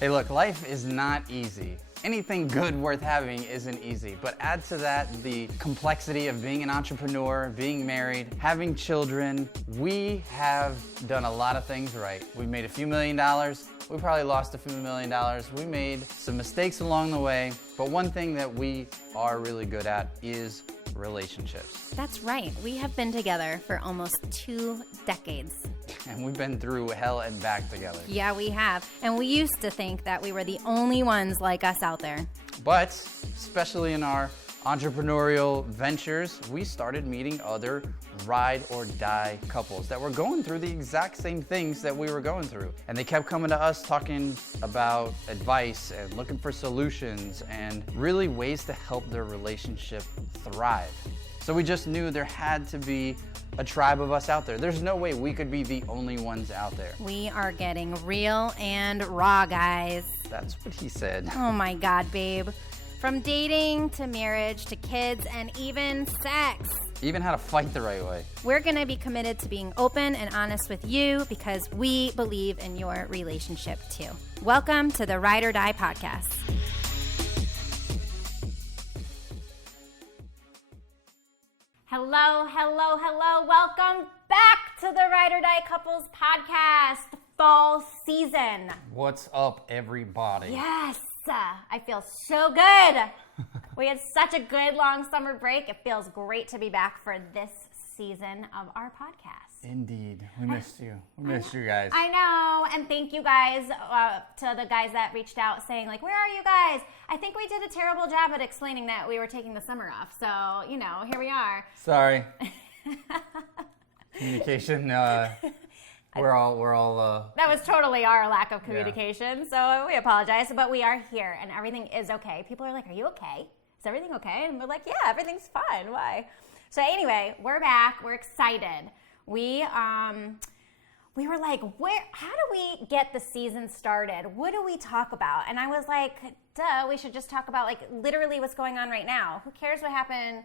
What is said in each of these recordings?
Hey look, life is not easy. Anything good worth having isn't easy, but add to that the complexity of being an entrepreneur, being married, having children. We have done a lot of things right. We made a few $1,000,000. We probably lost a few $1,000,000. We made some mistakes along the way, but one thing that we are really good at is relationships. That's right. We have been together for almost 2 decades. And we've been through hell and back together. Yeah, we have. And we used to think that we were the only ones like us out there. But, especially in our entrepreneurial ventures, we started meeting other ride or die couples that were going through the exact same things that we were going through. And they kept coming to us talking about advice and looking for solutions and really ways to help their relationship thrive. So we just knew there had to be a tribe of us out there. There's no way we could be the only ones out there. We are getting real and raw, guys. That's what he said. Oh my God, babe. From dating to marriage to kids and even sex. Even how to fight the right way. We're going to be committed to being open and honest with you because we believe in your relationship too. Welcome to the Ride or Die podcast. Hello, hello, hello. Welcome back to the Ride or Die Couples podcast, fall season. What's up, everybody? Yes, I feel so good. We had such a good long summer break. It feels great to be back for this season of our podcast. Indeed. We missed you. We missed you guys. I know. And thank you guys to the guys that reached out saying, like, where are you guys? I think we did a terrible job at explaining that we were taking the summer off. So, you know, here we are. Sorry. Communication. We're all. That was totally our lack of communication. Yeah. So we apologize. But we are here and everything is okay. People are like, are you okay? Is everything okay? And we're like, yeah, everything's fine. Why? So anyway, we're back. We're excited. We were like, how do we get the season started? What do we talk about? And I was like, duh, we should just talk about like literally what's going on right now. Who cares what happened,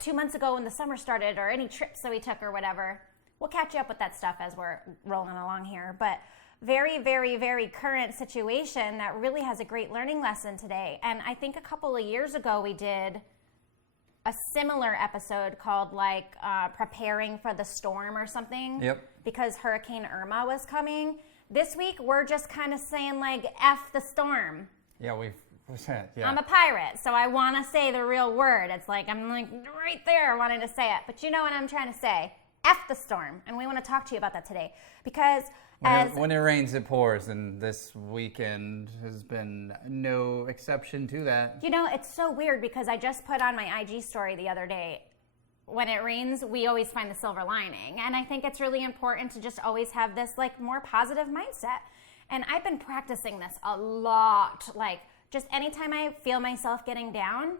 2 months ago when the summer started or any trips that we took or whatever. We'll catch you up with that stuff as we're rolling along here. But very, very, very current situation that really has a great learning lesson today. And I think a couple of years ago we did a similar episode called preparing for the storm or something. Yep. Because Hurricane Irma was coming. This week we're just kind of saying like F the storm. Yeah, yeah. I'm a pirate, so I want to say the real word. It's like I'm like right there wanting to say it. But you know what I'm trying to say. F the storm. And we want to talk to you about that today. Because when it rains, it pours, and this weekend has been no exception to that. It's so weird because I just put on my IG story the other day. When it rains, we always find the silver lining. And I think it's really important to just always have this more positive mindset. And I've been practicing this a lot. Just anytime I feel myself getting down,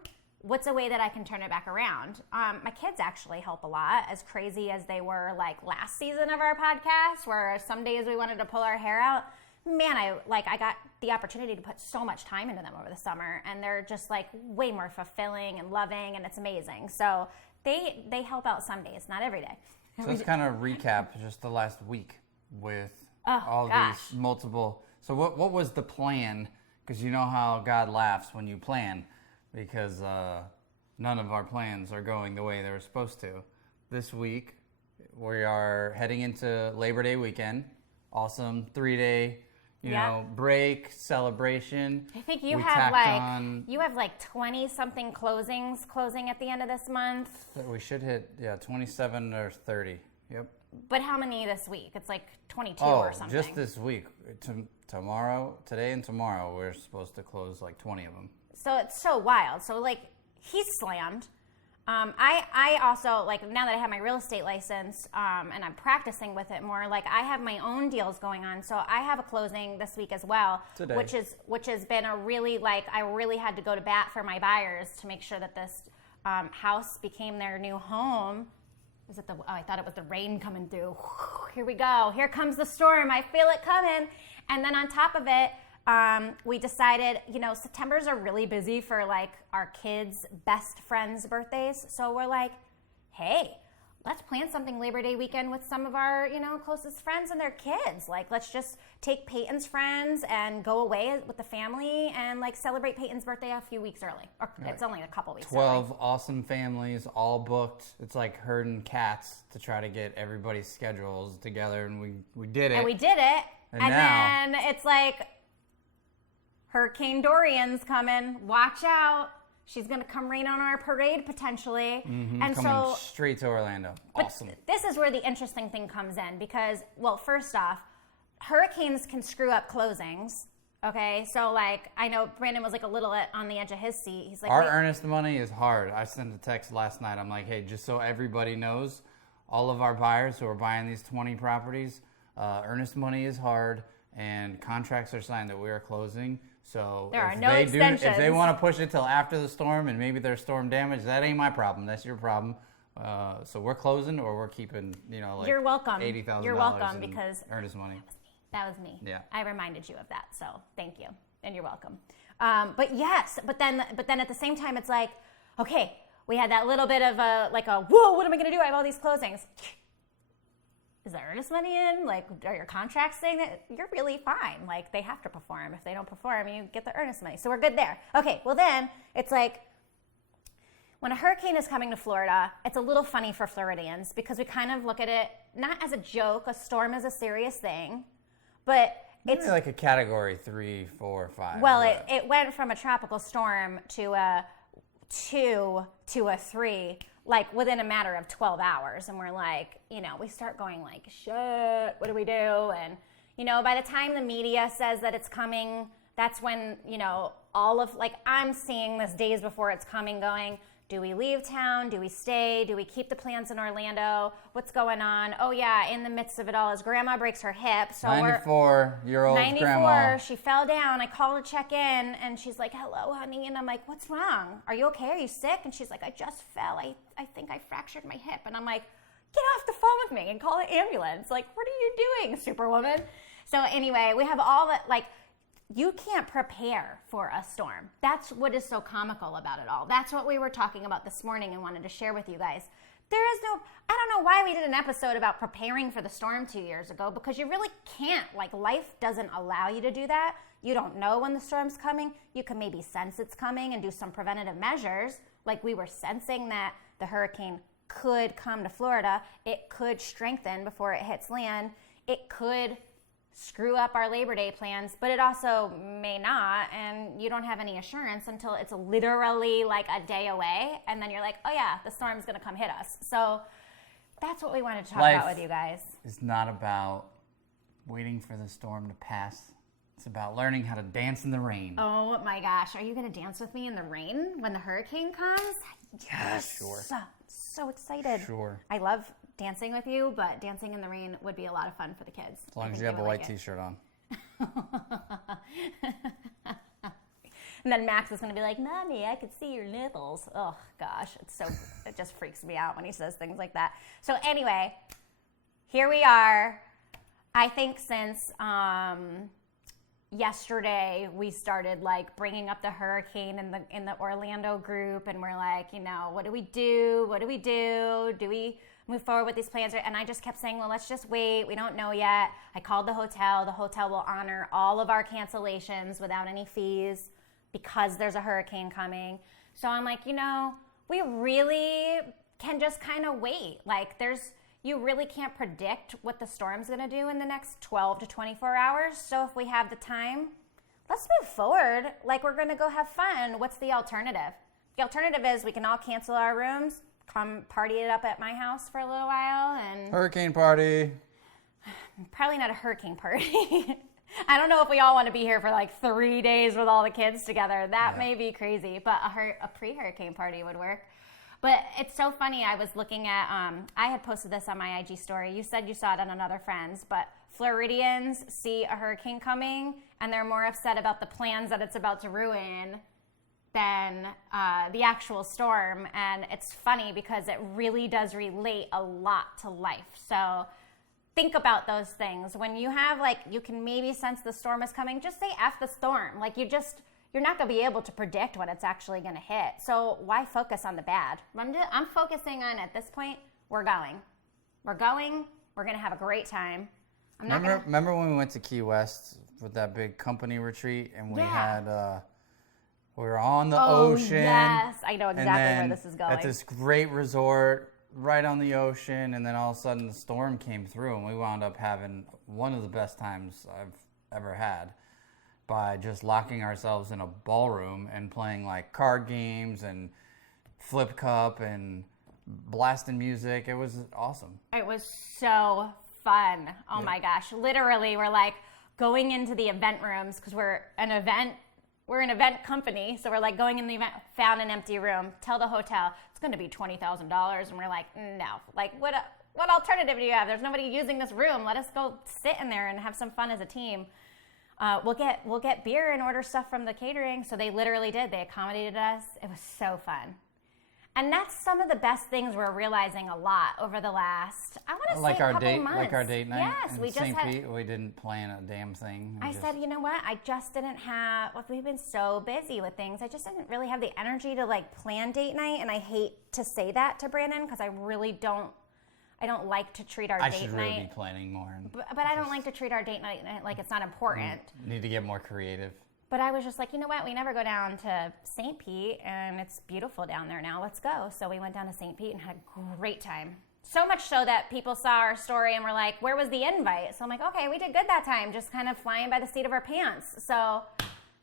what's a way that I can turn it back around? My kids actually help a lot, as crazy as they were last season of our podcast, where some days we wanted to pull our hair out. Man, I got the opportunity to put so much time into them over the summer, and they're just way more fulfilling and loving, and it's amazing. So they help out some days, not every day. So let's kind of recap just the last week with these multiple. So what was the plan? Because you know how God laughs when you plan. Because none of our plans are going the way they were supposed to. This week, we are heading into Labor Day weekend. Awesome 3-day, break, celebration. I think you have 20-something closings closing at the end of this month. We should hit, 27 or 30. Yep. But how many this week? It's 22 or something. Just this week. Today and tomorrow, we're supposed to close 20 of them. So it's so wild. So he's slammed. I also now that I have my real estate license and I'm practicing with it more, I have my own deals going on. So I have a closing this week as well, today. which has been a really I really had to go to bat for my buyers to make sure that this house became their new home. I thought it was the rain coming through. Here we go. Here comes the storm. I feel it coming. And then on top of it, we decided, Septembers are really busy for our kids' best friends' birthdays. So we're like, hey, let's plan something Labor Day weekend with some of our, closest friends and their kids. Like, let's just take Peyton's friends and go away with the family and like celebrate Peyton's birthday a few weeks early. Or it's only a couple weeks 12 early. awesome families, all booked. It's like herding cats to try to get everybody's schedules together, and we did it. And we did it. And then it's like, Hurricane Dorian's coming. Watch out. She's going to come rain on our parade potentially. And coming straight to Orlando. Awesome. This is where the interesting thing comes in because, well, first off, hurricanes can screw up closings. Okay, so like I know Brandon was like a little on the edge of his seat. He's like, our earnest money is hard. I sent a text last night. I'm like, hey, just so everybody knows, all of our buyers who are buying these 20 properties, earnest money is hard, and contracts are signed that we are closing. So there are no extensions. If they want to push it till after the storm and maybe there's storm damage, that ain't my problem. That's your problem. So we're closing, or we're keeping, you're welcome. $80,000. You're welcome because earnest money. That was me. Yeah. I reminded you of that, so thank you, and you're welcome. But yes, but then at the same time, it's like, okay, we had that little bit of a whoa, what am I going to do? I have all these closings. Is the earnest money in? Like, are your contracts saying that you're really fine? Like, they have to perform. If they don't perform, you get the earnest money. So we're good there. Okay, well then, it's like, when a hurricane is coming to Florida, it's a little funny for Floridians because we kind of look at it not as a joke. A storm is a serious thing, but it's like a category 3, 4, 5. Well, it went from a tropical storm to a 2 to a 3, like within a matter of 12 hours. And we're like, we start going like, shit, what do we do? And, by the time the media says that it's coming, that's when, all of, like, I'm seeing this days before it's coming going, do we leave town? Do we stay? Do we keep the plans in Orlando? What's going on? Oh yeah, in the midst of it all, his grandma breaks her hip. So 94-year-old grandma. She fell down. I called to check in, and she's like, hello, honey. And I'm like, what's wrong? Are you okay? Are you sick? And she's like, I just fell. I think I fractured my hip. And I'm like, get off the phone with me and call the ambulance. Like, what are you doing, Superwoman? So anyway, we have all that, like, you can't prepare for a storm. That's what is so comical about it all. That's what we were talking about this morning and wanted to share with you guys. I don't know why we did an episode about preparing for the storm 2 years ago, because you really can't. Like, life doesn't allow you to do that. You don't know when the storm's coming. You can maybe sense it's coming and do some preventative measures. Like, we were sensing that the hurricane could come to Florida. It could strengthen before it hits land. It could screw up our Labor Day plans, but it also may not, and you don't have any assurance until it's literally like a day away, and then you're like, oh yeah, the storm's gonna come hit us. So that's what we wanted to talk about with you guys. It's not about waiting for the storm to pass. It's about learning how to dance in the rain. Oh my gosh, are you gonna dance with me in the rain when the hurricane comes? Yes. Sure. So excited. Sure. I love dancing with you, but dancing in the rain would be a lot of fun for the kids. As long as you have a white t-shirt on. And then Max is going to be like, Mommy, I could see your nipples. Oh, gosh. It just freaks me out when he says things like that. So anyway, here we are. I think since yesterday we started like bringing up the hurricane in the Orlando group, and we're like, what do we do? What do we do? Do we move forward with these plans? And I just kept saying, well, let's just wait. We don't know yet. I called the hotel. The hotel will honor all of our cancellations without any fees because there's a hurricane coming. So I'm like, we really can just kind of wait. Like, you really can't predict what the storm's going to do in the next 12 to 24 hours. So if we have the time, let's move forward. Like, we're going to go have fun. What's the alternative? The alternative is we can all cancel our rooms, come party it up at my house for a little while, and hurricane party. Probably not a hurricane party. I don't know if we all want to be here for like 3 days with all the kids together. That may be crazy, but a pre-hurricane party would work. But it's so funny. I was looking at, I had posted this on my IG story. You said you saw it on another friend's, but Floridians see a hurricane coming and they're more upset about the plans that it's about to ruin than the actual storm. And it's funny because it really does relate a lot to life. So think about those things. When you have, like, you can maybe sense the storm is coming, just say F the storm. Like, you're not going to be able to predict what it's actually going to hit. So why focus on the bad? I'm focusing on, at this point, we're going. We're going. We're going to have a great time. Remember when we went to Key West with that big company retreat and we had, we were on the ocean. Yes, I know exactly where this is going. At this great resort right on the ocean, and then all of a sudden the storm came through and we wound up having one of the best times I've ever had by just locking ourselves in a ballroom and playing like card games and flip cup and blasting music. It was awesome. It was so fun. Oh my gosh. Literally, we're like going into the event rooms because we're an event company. So we're like going in the event, found an empty room, tell the hotel it's going to be $20,000. And we're like, no, like what alternative do you have? There's nobody using this room. Let us go sit in there and have some fun as a team. We'll get beer and order stuff from the catering. So they literally did. They accommodated us. It was so fun. And that's some of the best things we're realizing a lot over the last, I want to say, a couple months. Like our date night. Yes, in we just St. had. Pete, we didn't plan a damn thing. I said, you know what? I just didn't have. Well, we've been so busy with things. I just didn't really have the energy to like plan date night. And I hate to say that to Brandon because I really don't. I don't like to treat our date night. I should really be planning more. But I don't like to treat our date night like it's not important. Need to get more creative. But I was just like, you know what? We never go down to St. Pete, and it's beautiful down there now. Let's go. So we went down to St. Pete and had a great time. So much so that people saw our story and were like, where was the invite? So I'm like, okay, we did good that time, just kind of flying by the seat of our pants. So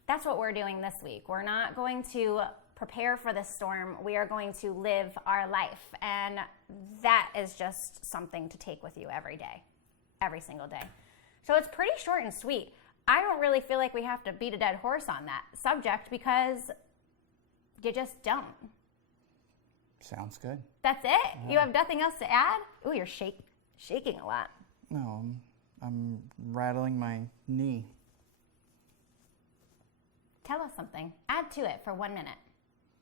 that's what we're doing this week. We're not going to prepare for this storm. We are going to live our life. And that is just something to take with you every day, every single day. So it's pretty short and sweet. I don't really feel like we have to beat a dead horse on that subject because you just don't. Sounds good. That's it? Yeah. You have nothing else to add? Ooh, you're shaking a lot. No, I'm rattling my knee. Tell us something. Add to it for 1 minute.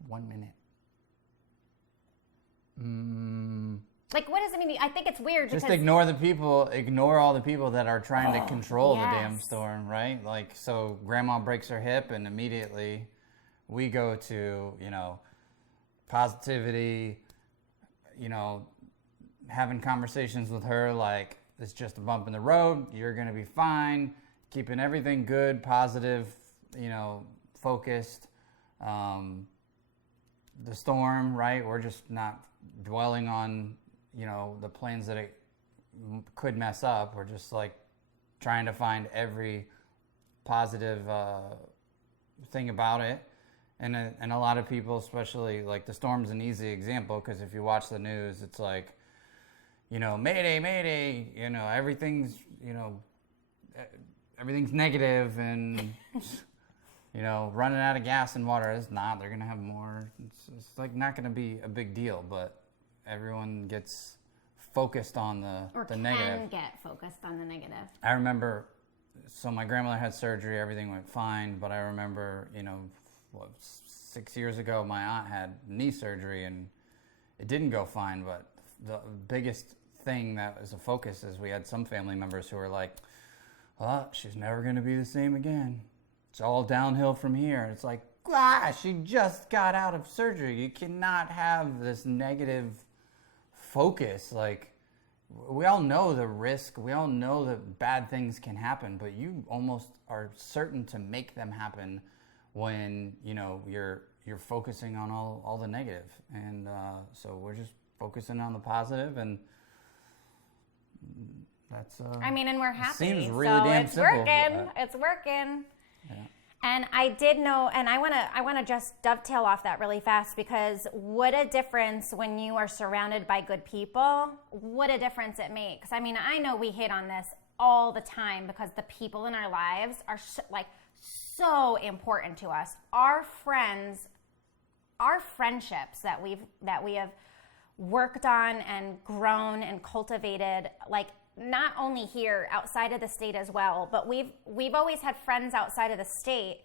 1 minute. Like, what does it mean? I think it's weird just because... ignore all the people that are trying to control the damn storm, right? Like, so grandma breaks her hip and immediately we go to, positivity, having conversations with her like, it's just a bump in the road, you're going to be fine, keeping everything good, positive, focused. The storm, right? We're just not dwelling on the plans that it could mess up. We're just like trying to find every positive thing about it. And a lot of people, especially like the storm's an easy example because if you watch the news, it's like, mayday, mayday, everything's negative and, running out of gas and water. It's not. They're going to have more. It's like not going to be a big deal, but everyone gets focused on the negative. Or can get focused on the negative. I remember, so my grandmother had surgery, everything went fine, but I remember, 6 years ago, my aunt had knee surgery and it didn't go fine, but the biggest thing that was a focus is we had some family members who were like, oh, she's never going to be the same again. It's all downhill from here. It's like, she just got out of surgery. You cannot have this negative focus. Like, we all know the risk. We all know that bad things can happen, but you almost are certain to make them happen when, you're focusing on all the negative. And so we're just focusing on the positive, and that's... and we're happy. Seems really damn simple. It's working. Yeah. And I did know, and I want to just dovetail off that really fast because what a difference when you are surrounded by good people, what a difference it makes. I know we hit on this all the time because the people in our lives are so important to us. Our friends, our friendships that we have worked on and grown and cultivated, not only here, outside of the state as well, but we've always had friends outside of the state.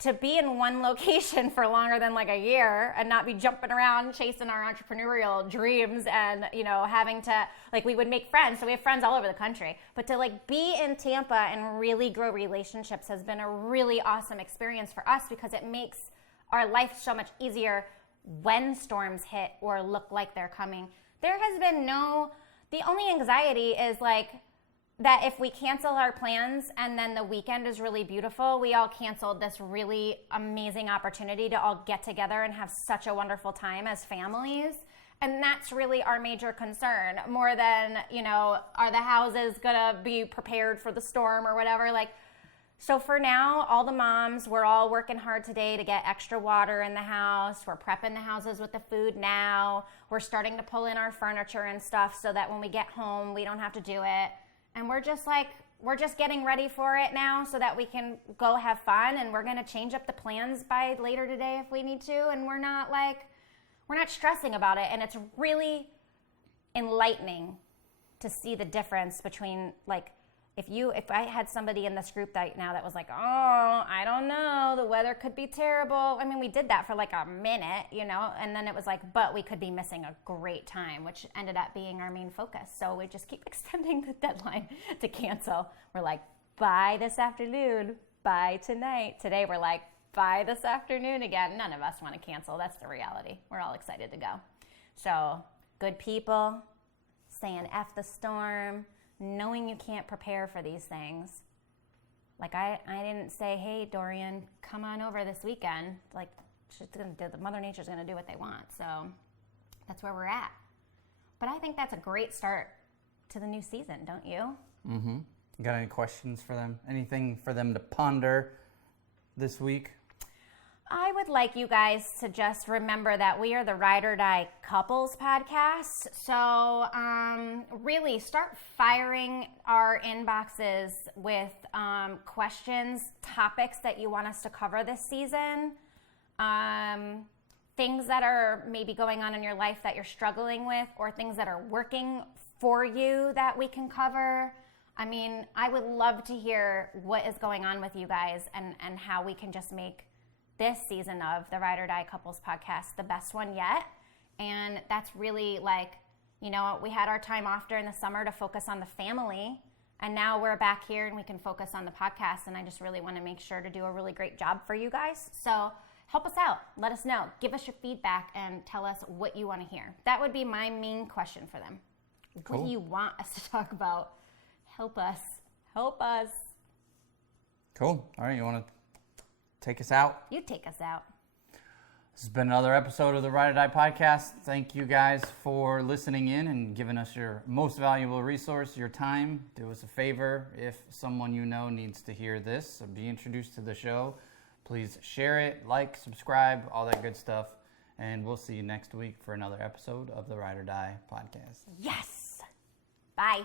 To be in one location for longer than a year and not be jumping around chasing our entrepreneurial dreams and, having to, we would make friends. So we have friends all over the country. But to, be in Tampa and really grow relationships has been a really awesome experience for us because it makes our life so much easier when storms hit or look like they're coming. there has been the only anxiety is like that if we cancel our plans and then the weekend is really beautiful, we all canceled this really amazing opportunity to all get together and have such a wonderful time as families. And that's really our major concern, more than, are the houses gonna be prepared for the storm or whatever? So for now, all the moms, we're all working hard today to get extra water in the house. We're prepping the houses with the food now. We're starting to pull in our furniture and stuff so that when we get home, we don't have to do it. And we're just getting ready for it now so that we can go have fun. And we're gonna change up the plans by later today if we need to. And we're not stressing about it. And it's really enlightening to see the difference between if I had somebody in this group that was like, oh, I don't know, the weather could be terrible. I mean, we did that for like a minute, and then it was like, but we could be missing a great time, which ended up being our main focus. So we just keep extending the deadline to cancel. We're like, by this afternoon, by tonight. Today we're like, by this afternoon again. None of us want to cancel. That's the reality. We're all excited to go. So good people, saying F the storm, knowing you can't prepare for these things. I didn't say, hey, Dorian, come on over this weekend. The Mother Nature's going to do what they want. So that's where we're at. But I think that's a great start to the new season, don't you? Mm-hmm. Got any questions for them? Anything for them to ponder this week? I would like you guys to just remember that we are the Ride or Die Couples podcast. So really start firing our inboxes with questions, topics that you want us to cover this season, things that are maybe going on in your life that you're struggling with, or things that are working for you that we can cover. I mean, I would love to hear what is going on with you guys and how we can just make this season of the Ride or Die Couples podcast the best one yet. And that's really we had our time off during the summer to focus on the family, and now we're back here and we can focus on the podcast, and I just really want to make sure to do a really great job for you guys. So help us out. Let us know. Give us your feedback and tell us what you want to hear. That would be my main question for them. Cool. What do you want us to talk about? Help us. Help us. Cool. All right, you want to take us out? You take us out. This has been another episode of the Ride or Die podcast. Thank you guys for listening in and giving us your most valuable resource, your time. Do us a favor. If someone you know needs to hear this or be introduced to the show, please share it, like, subscribe, all that good stuff. And we'll see you next week for another episode of the Ride or Die podcast. Yes. Bye.